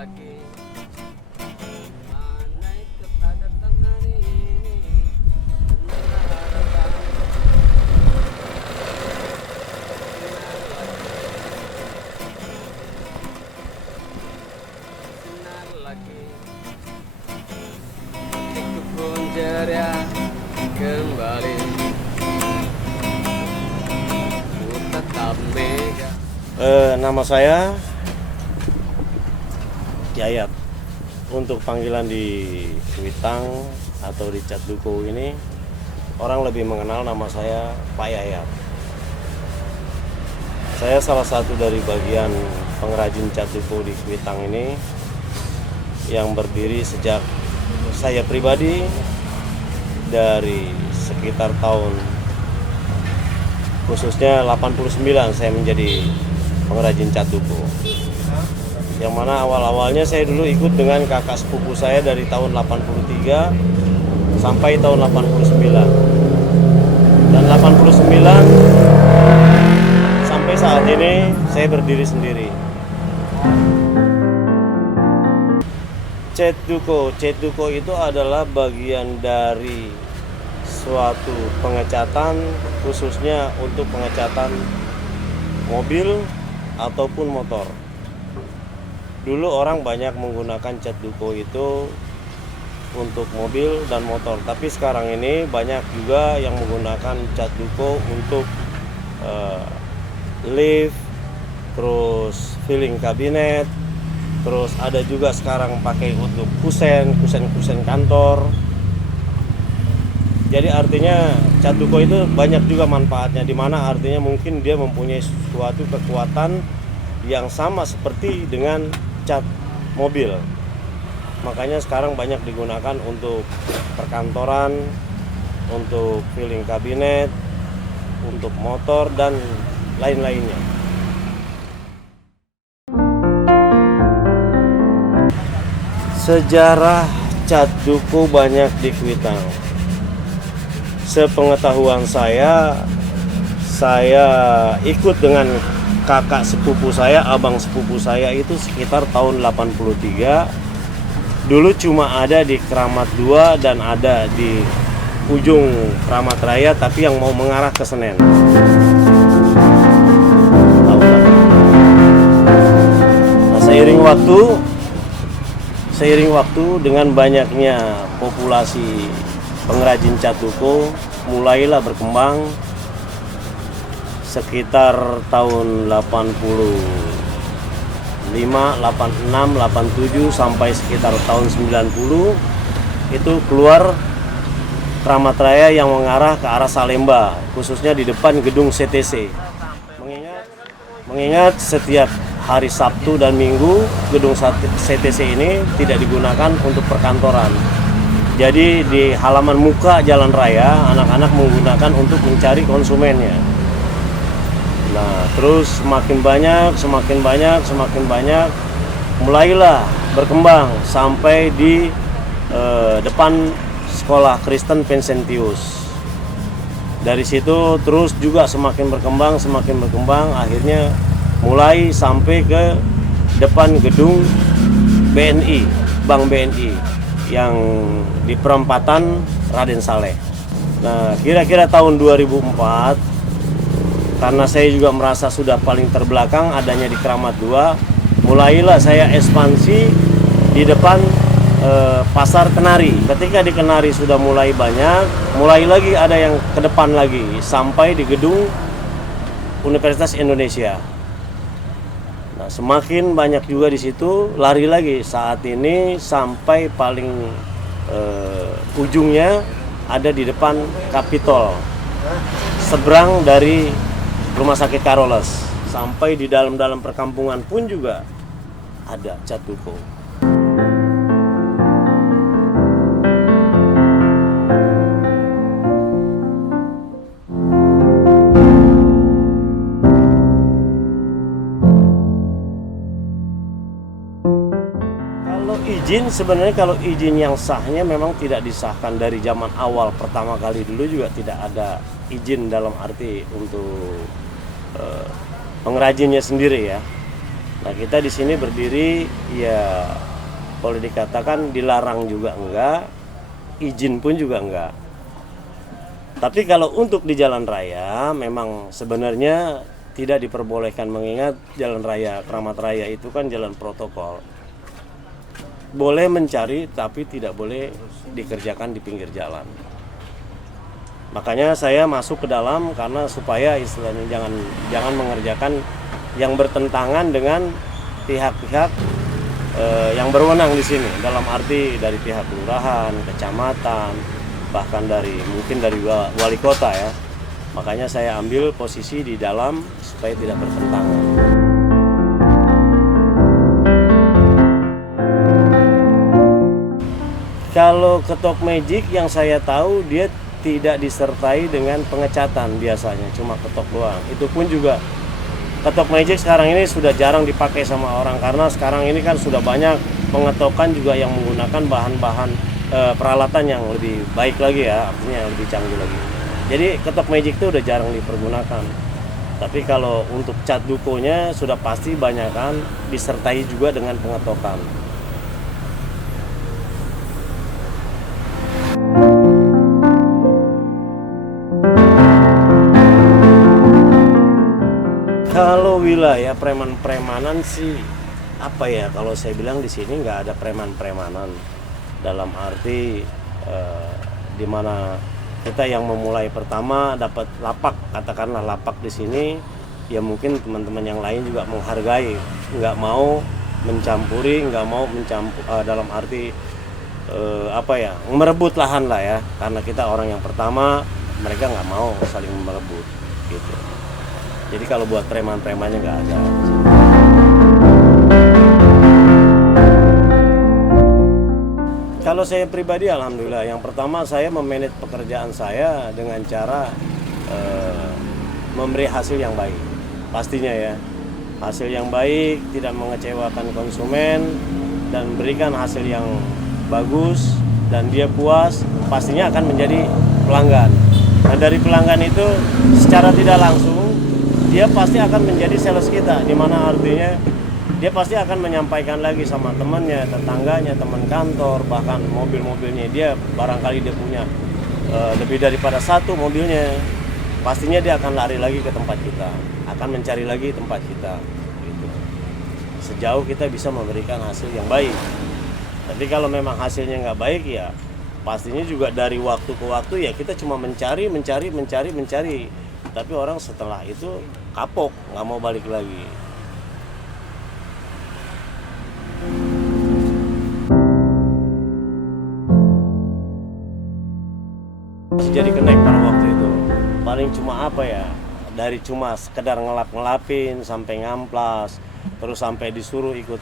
lagi naik kepadatan hari ini dengan harapan sinar lagi hatiku pun ceria kembali ku tetap mega. Nama saya Yayat. Untuk panggilan di Kuitang atau di Cat Duko ini, orang lebih mengenal nama saya Pak Yayat. Saya salah satu dari bagian pengrajin Cat Duko di Kuitang ini yang berdiri sejak saya pribadi dari sekitar tahun khususnya 89 saya menjadi pengrajin Cat Duko. Yang mana awal-awalnya saya dulu ikut dengan kakak sepupu saya dari tahun 83 sampai tahun 89. Dan 89 sampai saat ini saya berdiri sendiri. Cat Duko itu adalah bagian dari suatu pengecatan khususnya untuk pengecatan mobil ataupun motor. Dulu orang banyak menggunakan cat duko itu untuk mobil dan motor, tapi sekarang ini banyak juga yang menggunakan cat duko untuk lift, terus filling kabinet, terus ada juga sekarang pakai untuk kusen kantor. Jadi artinya cat duko itu banyak juga manfaatnya, di mana artinya mungkin dia mempunyai suatu kekuatan yang sama seperti dengan cat mobil. Makanya sekarang banyak digunakan untuk perkantoran, untuk filling kabinet, untuk motor dan lain-lainnya. Sejarah cat duko banyak di Kuitang. Sepengetahuan saya ikut dengan kakak sepupu saya, abang sepupu saya itu sekitar tahun 83. Dulu cuma ada di Keramat 2 dan ada di ujung Keramat Raya, tapi yang mau mengarah ke Senen. Nah, seiring waktu dengan banyaknya populasi pengrajin cat duko mulailah berkembang. Sekitar tahun 85, 86, 87 sampai sekitar tahun 90 itu keluar Keramat Raya yang mengarah ke arah Salemba, khususnya di depan gedung CTC. Mengingat setiap hari Sabtu dan Minggu gedung CTC ini tidak digunakan untuk perkantoran. Jadi di halaman muka jalan raya anak-anak menggunakan untuk mencari konsumennya. Nah, terus semakin banyak, mulailah berkembang sampai di depan sekolah Kristen Vincentius. Dari situ terus juga semakin berkembang, akhirnya mulai sampai ke depan gedung BNI, Bank BNI yang di perempatan Raden Saleh. Nah, kira-kira tahun 2004, karena saya juga merasa sudah paling terbelakang adanya di Keramat 2, mulailah saya ekspansi di depan Pasar Kenari. Ketika di Kenari sudah mulai banyak, mulai lagi ada yang ke depan lagi sampai di gedung Universitas Indonesia. Nah, semakin banyak juga di situ, lari lagi saat ini sampai paling ujungnya ada di depan Kapitol, seberang dari Rumah Sakit Karoles. Sampai di dalam perkampungan pun juga ada cat duko. Sebenarnya kalau izin yang sahnya memang tidak disahkan dari zaman awal pertama kali dulu juga tidak ada izin dalam arti untuk pengrajinnya sendiri ya. Nah, kita di sini berdiri ya boleh dikatakan dilarang juga enggak, izin pun juga enggak. Tapi kalau untuk di jalan raya memang sebenarnya tidak diperbolehkan, mengingat jalan raya Kramat Raya itu kan jalan protokol. Boleh mencari tapi tidak boleh dikerjakan di pinggir jalan. Makanya saya masuk ke dalam karena supaya istilahnya jangan mengerjakan yang bertentangan dengan pihak-pihak yang berwenang di sini, dalam arti dari pihak kelurahan, kecamatan, bahkan mungkin dari wali kota ya. Makanya saya ambil posisi di dalam supaya tidak bertentangan. Kalau ketok magic yang saya tahu dia tidak disertai dengan pengecatan biasanya, cuma ketok doang. Itu pun juga ketok magic sekarang ini sudah jarang dipakai sama orang karena sekarang ini kan sudah banyak pengetokan juga yang menggunakan bahan-bahan peralatan yang lebih baik lagi ya, artinya yang lebih canggih lagi. Jadi ketok magic itu udah jarang dipergunakan. Tapi kalau untuk cat dukonya sudah pasti banyakan disertai juga dengan pengetokan. Kalau wilayah preman-premanan sih apa ya, kalau saya bilang di sini nggak ada preman-premanan dalam arti di mana kita yang memulai pertama dapat lapak, katakanlah lapak di sini ya, mungkin teman-teman yang lain juga menghargai, nggak mau mencampuri, nggak mau dalam arti apa ya, merebut lahan lah ya, karena kita orang yang pertama, mereka nggak mau saling merebut gitu. Jadi kalau buat preman-premannya nggak ada. Kalau saya pribadi alhamdulillah, yang pertama saya memanage pekerjaan saya dengan cara memberi hasil yang baik. Pastinya ya, hasil yang baik, tidak mengecewakan konsumen, dan berikan hasil yang bagus dan dia puas, pastinya akan menjadi pelanggan. Nah, dari pelanggan itu secara tidak langsung dia pasti akan menjadi sales kita, di mana artinya dia pasti akan menyampaikan lagi sama temannya, tetangganya, teman kantor, bahkan mobil-mobilnya dia, barangkali dia punya lebih daripada satu mobilnya, pastinya dia akan lari lagi ke tempat kita, akan mencari lagi tempat kita gitu. Sejauh kita bisa memberikan hasil yang baik. Tapi kalau memang hasilnya nggak baik ya pastinya juga dari waktu ke waktu ya kita cuma mencari. Tapi orang setelah itu kapok, nggak mau balik lagi. Masih jadi kenek pada waktu itu. Paling cuma apa ya, dari cuma sekedar ngelapin sampai ngamplas, terus sampai disuruh ikut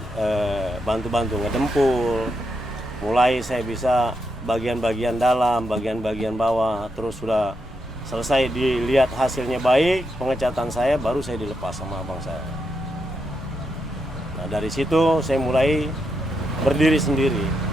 bantu-bantu ngedempul. Mulai saya bisa bagian-bagian dalam, bagian-bagian bawah, terus sudah selesai dilihat hasilnya baik, pengecatan saya, baru saya dilepas sama abang saya. Nah, dari situ saya mulai berdiri sendiri.